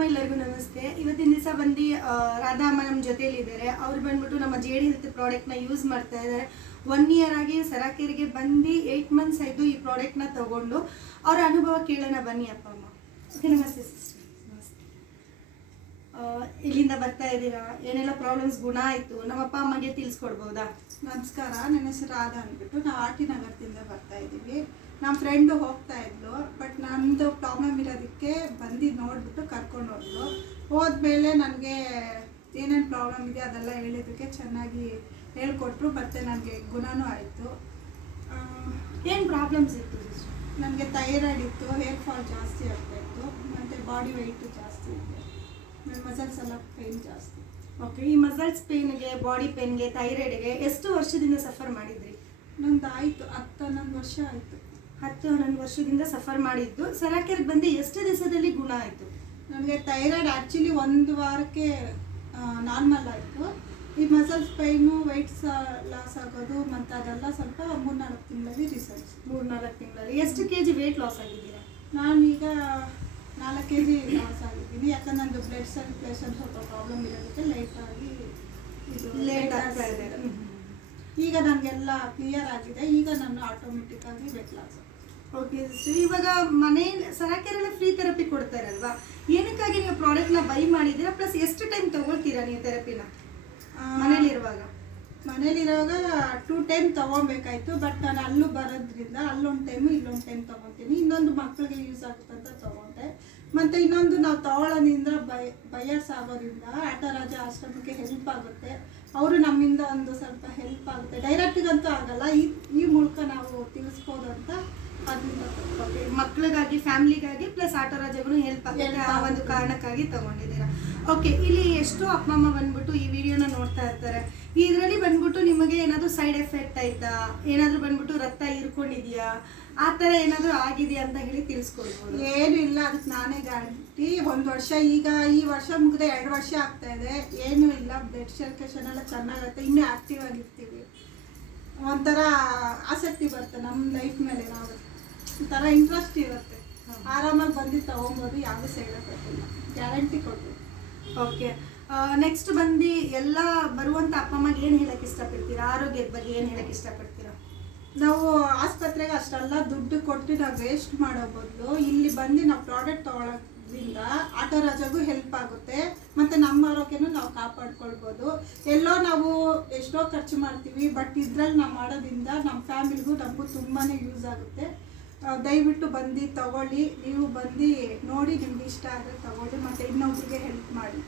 ಅಮ್ಮ ಎಲ್ಲರಿಗೂ ನಮಸ್ತೆ. ಇವತ್ತಿನ ದಿವಸ ಬಂದು ರಾಧಾ ಅಮ್ಮ ನಮ್ಮ ಜೊತೆಯಲ್ಲಿದ್ದಾರೆ. ಅವ್ರು ಬಂದ್ಬಿಟ್ಟು ನಮ್ಮ JD ಹೆಲ್ತ್ ಪ್ರಾಡಕ್ಟ್ನ ಯೂಸ್ ಮಾಡ್ತಾ ಇದ್ದಾರೆ. 1 ಇಯರ್ ಆಗಿ ಸರಾಕೆರೆಗೆ ಬಂದು 8 ಮಂತ್ಸ್ ಆಯಿತು ಈ ಪ್ರಾಡಕ್ಟ್ನ ತಗೊಂಡು. ಅವರ ಅನುಭವ ಕೇಳೋಣ ಬನ್ನಿ ಅಪ್ಪ ಅಮ್ಮ. ಓಕೆ, ನಮಸ್ತೆ ಸಿಸ್ಟರ್. ನಮಸ್ತೆ. ಇಲ್ಲಿಂದ ಬರ್ತಾ ಇದ್ದೀರಾ, ಏನೆಲ್ಲ ಪ್ರಾಬ್ಲಮ್ಸ್ ಗುಣ ಆಯಿತು ನಮ್ಮ ಅಪ್ಪ ಅಮ್ಮಗೆ ತಿಳಿಸ್ಕೊಡ್ಬೋದಾ? ನಮಸ್ಕಾರ, ನನ್ನ ಹೆಸರು ರಾಧಾ ಅಂದ್ಬಿಟ್ಟು ನಾವು RT ನಗರದಿಂದ ಬರ್ತಾ ಇದ್ದೀವಿ. ನಮ್ಮ ಫ್ರೆಂಡು ಹೋಗ್ತಾ ಇದ್ಲು, ಬಟ್ ನಮ್ಮದು ಪ್ರಾಬ್ಲಮ್ ಇರೋದಕ್ಕೆ ಬಂದು ನೋಡಿಬಿಟ್ಟು ಕರ್ಕೊಂಡು ಹೋದ್ಲು. ಹೋದ್ಮೇಲೆ ನನಗೆ ಏನೇನು ಪ್ರಾಬ್ಲಮ್ ಇದೆ ಅದೆಲ್ಲ ಹೇಳಿದ್ದಕ್ಕೆ ಚೆನ್ನಾಗಿ ಹೇಳ್ಕೊಟ್ರು, ಮತ್ತು ನನಗೆ ಗುಣನೂ ಆಯಿತು. ಏನು ಪ್ರಾಬ್ಲಮ್ಸ್ ಇತ್ತು? ನನಗೆ ಥೈರಾಯ್ಡ್ ಇತ್ತು, ಹೇರ್ ಫಾಲ್ ಜಾಸ್ತಿ ಆಗ್ತಾಯಿತ್ತು, ಮತ್ತು ಬಾಡಿ ವೆಯ್ಟು ಜಾಸ್ತಿ ಇದೆ, ನನ್ನ ಮಸಲ್ಸ್ ಎಲ್ಲ ಪೇಯ್ನ್ ಜಾಸ್ತಿ. ಓಕೆ, ಈ ಮಸಲ್ಸ್ ಪೇನ್ಗೆ, ಬಾಡಿ ಪೇನ್ಗೆ, ಥೈರಾಯ್ಡ್ಗೆ ಎಷ್ಟು ವರ್ಷದಿಂದ ಸಫರ್ ಮಾಡಿದ್ರಿ? ನಂದು ಆಯಿತು 10-11 ವರ್ಷ ಆಯಿತು. 10-11 ವರ್ಷದಿಂದ ಸಫರ್ ಮಾಡಿದ್ದು. ಸರಾಕೆರೆಗೆ ಬಂದು ಎಷ್ಟು ದಿವಸದಲ್ಲಿ ಗುಣ ಆಯಿತು? ನನಗೆ ಥೈರಾಯ್ಡ್ ಆ್ಯಕ್ಚುಲಿ 1 ವಾರಕ್ಕೆ ನಾರ್ಮಲ್ ಆಯಿತು. ಈ ಮಸಲ್ಸ್ ಪೈನು, ವೆಯ್ಟ್ಸ್ ಲಾಸ್ ಆಗೋದು ಮತ್ತು ಅದೆಲ್ಲ ಸ್ವಲ್ಪ 3-4 ತಿಂಗಳಲ್ಲಿ ರಿಸಲ್ಟ್ಸ್. 3-4 ತಿಂಗಳಲ್ಲಿ ಎಷ್ಟು kg ವೆಯ್ಟ್ ಲಾಸ್ ಆಗಿದ್ದೀರಾ? ನಾನೀಗ 4 kg ಲಾಸ್ ಆಗಿದ್ದೀನಿ. ಯಾಕಂದ್ರೆ ನಂದು ಬ್ಲಡ್ ಸರ್ಕ್ಯುಲೇಷನ್ ಸ್ವಲ್ಪ ಪ್ರಾಬ್ಲಮ್ ಇರೋದಕ್ಕೆ ಲೇಟ್ ಆಗ್ತಾ ಇದೆ. ಈಗ ನನಗೆಲ್ಲ ಕ್ಲಿಯರ್ ಆಗಿದೆ. ಈಗ ನಾನು ಆಟೋಮೆಟಿಕ್ಕಾಗಿ ವೆಯ್ಟ್ ಲಾಸ್. ಓಕೆ ಸಿಸ್ಟರ್, ಇವಾಗ ಮನೇಲಿ ಸರಾಕೆರೆಲ್ಲ ಫ್ರೀ ಥೆರಪಿ ಕೊಡ್ತಾರಲ್ವಾ, ಏನಕ್ಕಾಗಿ ನೀವು ಪ್ರಾಡಕ್ಟ್ನ ಬೈ ಮಾಡಿದ್ದೀರಾ? ಪ್ಲಸ್ ಎಷ್ಟು ಟೈಮ್ ತಗೊಳ್ತೀರಾ ನೀವು ಥೆರಪಿನ ಮನೇಲಿರುವಾಗ? 2 ಟೈಮ್ ತೊಗೊಬೇಕಾಯ್ತು, ಬಟ್ ನಾನು ಅಲ್ಲೂ ಬರೋದ್ರಿಂದ ಅಲ್ಲೊಂದು ಟೈಮು ಇಲ್ಲೊಂದು ಟೈಮ್ ತೊಗೊತೀನಿ. ಇನ್ನೊಂದು ಮಕ್ಕಳಿಗೆ ಯೂಸ್ ಆಗುತ್ತೆ ಅಂತ ತೊಗೊಂಡೆ. ಮತ್ತು ಇನ್ನೊಂದು ನಾವು ತೊಗೊಳ್ಳೋದ್ರಿಂದ ಬಯರ್ಸ್ ಆಗೋದ್ರಿಂದ ಆಟರಾಜ ಆಶ್ರಮಕ್ಕೆ ಹೆಲ್ಪ್ ಆಗುತ್ತೆ. ಅವರು ನಮ್ಮಿಂದ ಒಂದು ಸ್ವಲ್ಪ ಹೆಲ್ಪ್ ಆಗುತ್ತೆ. ಡೈರೆಕ್ಟಿಗಂತೂ ಆಗಲ್ಲ, ಈ ಮೂಲಕ ನಾವು ತಿಳಿಸ್ಬೋದು ಅಂತ ಅದರಿಂದ. ಓಕೆ, ಮಕ್ಕಳಿಗಾಗಿ, ಫ್ಯಾಮಿಲಿಗಾಗಿ ಪ್ಲಸ್ ಆಟರಾಜಗೂ ಹೆಲ್ಪ್ ಆಗುತ್ತೆ, ಆ ಒಂದು ಕಾರಣಕ್ಕಾಗಿ ತಗೊಂಡಿದ್ದೀರಾ. ಓಕೆ, ಇಲ್ಲಿ ಎಷ್ಟೋ ಅಪ್ಪ ಅಮ್ಮ ಬಂದ್ಬಿಟ್ಟು ಈ ವಿಡಿಯೋನ ನೋಡ್ತಾ ಇರ್ತಾರೆ. ಇದರಲ್ಲಿ ಬಂದ್ಬಿಟ್ಟು ನಿಮಗೆ ಏನಾದರೂ ಸೈಡ್ ಎಫೆಕ್ಟ್ ಆಯ್ತಾ, ಏನಾದರೂ ಬಂದ್ಬಿಟ್ಟು ರಕ್ತ ಹೀರ್ಕೊಂಡಿದ್ಯಾ, ಆ ಥರ ಏನಾದರೂ ಆಗಿದೆಯಾ ಅಂತ ಹೇಳಿ ತಿಳಿಸ್ಕೊಡ್ಬೋದು? ಏನೂ ಇಲ್ಲ, ಅದಕ್ಕೆ ನಾನೇ ಗ್ಯಾರಂಟಿ. 1 ವರ್ಷ, ಈಗ ಈ ವರ್ಷ ಮುಗಿದ 2 ವರ್ಷ ಆಗ್ತಾ ಇದೆ, ಏನೂ ಇಲ್ಲ. ಬ್ಲಡ್ ಸರ್ಕ್ಯುಲೇಷನ್ ಎಲ್ಲ ಚೆನ್ನಾಗುತ್ತೆ, ಇನ್ನೂ ಆ್ಯಕ್ಟಿವ್ ಆಗಿರ್ತೀವಿ. ಒಂಥರ ಆಸಕ್ತಿ ಬರುತ್ತೆ ನಮ್ಮ ಲೈಫ್ ಮೇಲೆ, ನಾವು ಒಂಥರ ಇಂಟ್ರೆಸ್ಟ್ ಇರುತ್ತೆ. ಆರಾಮಾಗಿ ಬಂದು ತೊಗೊಬೋದು, ಯಾವುದೇ ಸೈಡ್ ಎಫೆಕ್ಟ್ ಇಲ್ಲ, ಗ್ಯಾರಂಟಿ ಕೊಡ್ತೀವಿ. ಓಕೆ, ನೆಕ್ಸ್ಟ್ ಬಂದು ಎಲ್ಲ ಬರುವಂಥ ಅಪ್ಪ ಅಮ್ಮಗೆ ಏನು ಹೇಳಕ್ಕೆ ಇಷ್ಟಪಡ್ತೀರಾ? ಆರೋಗ್ಯದ ಬಗ್ಗೆ ಏನು ಹೇಳಕ್ಕೆ ಇಷ್ಟಪಡ್ತೀರಾ? ನಾವು ಆಸ್ಪತ್ರೆಗೆ ಅಷ್ಟೆಲ್ಲ ದುಡ್ಡು ಕೊಟ್ಟು ನಾವು ವೇಸ್ಟ್ ಮಾಡೋ ಬದಲು ಇಲ್ಲಿ ಬಂದು ನಾವು ಪ್ರಾಡಕ್ಟ್ ತೊಗೊಳೋದ್ರಿಂದ ಆಟೋರಾಜಗೂ ಹೆಲ್ಪ್ ಆಗುತ್ತೆ, ಮತ್ತು ನಮ್ಮ ಆರೋಗ್ಯನೂ ನಾವು ಕಾಪಾಡ್ಕೊಳ್ಬೋದು. ಎಲ್ಲೋ ನಾವು ಎಷ್ಟೋ ಖರ್ಚು ಮಾಡ್ತೀವಿ, ಬಟ್ ಇದ್ರಲ್ಲಿ ನಾವು ಮಾಡೋದ್ರಿಂದ ನಮ್ಮ ಫ್ಯಾಮಿಲಿಗೂ ನಮಗೂ ತುಂಬಾ ಯೂಸ್ ಆಗುತ್ತೆ. ದಯವಿಟ್ಟು ಬಂದು ತಗೊಳ್ಳಿ. ನೀವು ಬಂದು ನೋಡಿ, ನಿಮ್ಗೆ ಇಷ್ಟ ಆದರೆ ತಗೊಳ್ಳಿ, ಮತ್ತು ಇನ್ನೊಬ್ರಿಗೆ ಹೆಲ್ಪ್ ಮಾಡಿ.